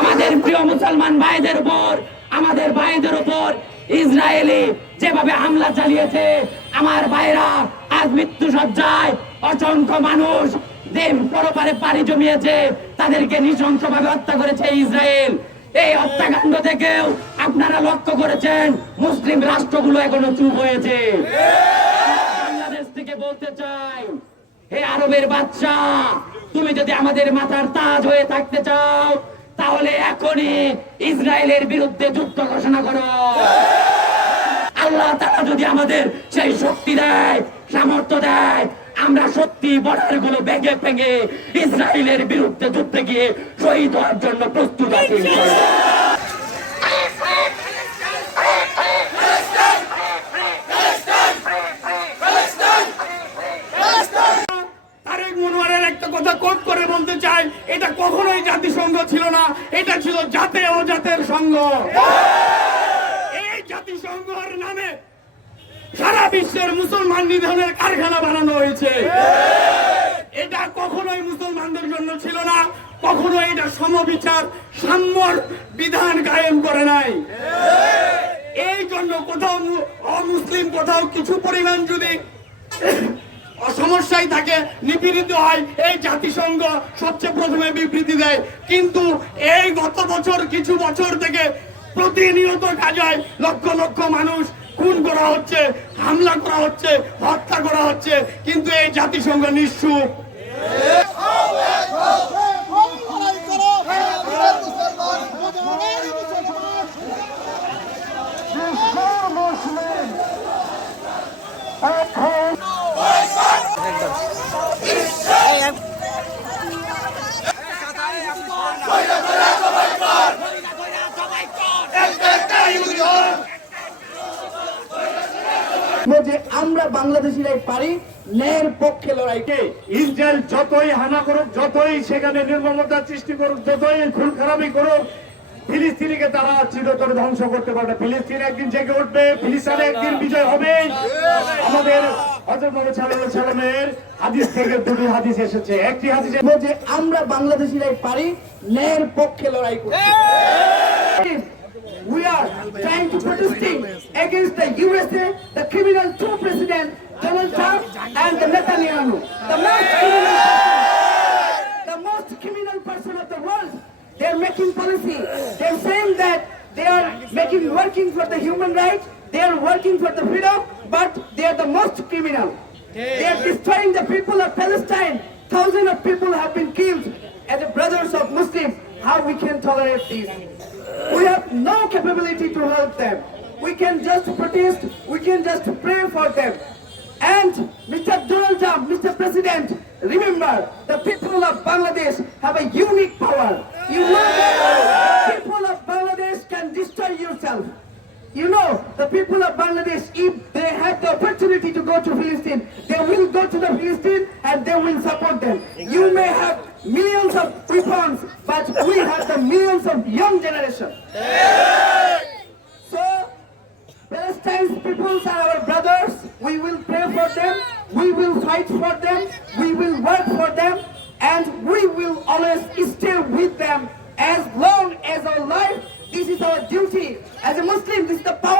আমাদের প্রিয় মুসলমান ভাইদের উপর, আমাদের ভাইদের উপর ইসরায়েলি যেভাবে হামলা চালিয়েছে, আমার ভাইরা আজ মৃত্যু সজ্জায় অসংখ্য মানুষ পরপারে জমিয়েছে, তাদেরকে হত্যা করেছে ইসরায়েল। এই হত্যাকাণ্ড থেকেও আপনারা লক্ষ্য করেছেন, মুসলিম রাষ্ট্রগুলো এখনও চুপ হয়েছে। বাংলাদেশ থেকে বলতে চাই হে আরবের বাচ্চা, তুমি যদি আমাদের মাথার তাজ হয়ে থাকতে চাও, তাহলে এখনই ইসরায়েলের বিরুদ্ধে যুদ্ধ ঘোষণা করো। আল্লাহ তারা যদি আমাদের সেই শক্তি দেয়, সামর্থ্য দেয়, আমরা সত্যি বর্ডারগুলো ভেঙে ভেঙে ইসরায়েলের বিরুদ্ধে যুদ্ধে গিয়ে শহীদ হওয়ার জন্য প্রস্তুত আছি ইনশাআল্লাহ। তারেক মনোয়ারের একটা কথা কোট করে বলতে চাই এটা কখনোই জাতিসংঘ ছিল না এটা ছিল জাতে ও জাতের সংঘ এই জাতিসংঘের নামে সারা বিশ্বের মুসলমান নিধনের কারখানা বানানো হয়েছে। এটা কখনোই মুসলমানদের জন্য ছিল না কখনো এটা সমবিচার, সাম্যর বিধান কায়েম করে নাই। এই জন্য কোথাও অমুসলিম কোথাও কিছু পরিমাণ যদি সমস্যায় থাকে, নিপীড়িত হয়, এই জাতিসংঘ সবচেয়ে প্রথমে বিবৃতি দেয়। কিন্তু এই গত বছর, কিছু বছর থেকে প্রতিনিয়ত কাজায় লক্ষ লক্ষ মানুষ খুন করা হচ্ছে, হামলা করা হচ্ছে, হত্যা করা হচ্ছে, কিন্তু এই জাতিসংঘ নিঃসুপ বাংলাদেশিরাই পারি ন্যায়ের পক্ষে লড়াইতে ইসরায়েল যতই হানা করুক যতই সেখানে নির্মমতা সৃষ্টি করুক যতই খুন খারাপি করুক ফিলিস্তিনিকে তারা চিরতরে ধ্বংস করতে পারবে। ফিলিস্তিন একদিন জেগে উঠবে ফিলিস্তিনে একদিন বিজয় হবে। আমাদের হযরত মুহাম্মদ সাল্লাল্লাহু সাল্লামের হাদিস থেকে দুটি হাদিস এসেছে। একটি হাদিসে যে আমরা বাংলাদেশিরাই পারি ন্যায়ের পক্ষে লড়াই করতে trying to protesting against the USA, the criminal two president Donald Trump and the Netanyahu, the most criminal, the most criminal person of the world. They're making policy. They're saying that they are making working for the human rights. They are working for the freedom, but they are the most criminal. They are destroying the people of Palestine. Thousands of people have been killed. As the brothers of Muslims, how we can tolerate this? We have no capability to help them. We can just protest. We can just pray for them. And Mr. Donald Trump, Mr. President, remember the people of Bangladesh have a unique power. You know that people of Bangladesh can destroy yourself. You know, the people of Bangladesh, if they have the opportunity to go to Philistine, they will go to the Philistine and they will support them. You may have millions of weapons, but we have the millions of young generation. So, Palestine's peoples are our brothers. We will pray for them. We will fight for them. We will work for them. And we will always stay with them as long as our life. This is our duty. As a Muslim, this is the power.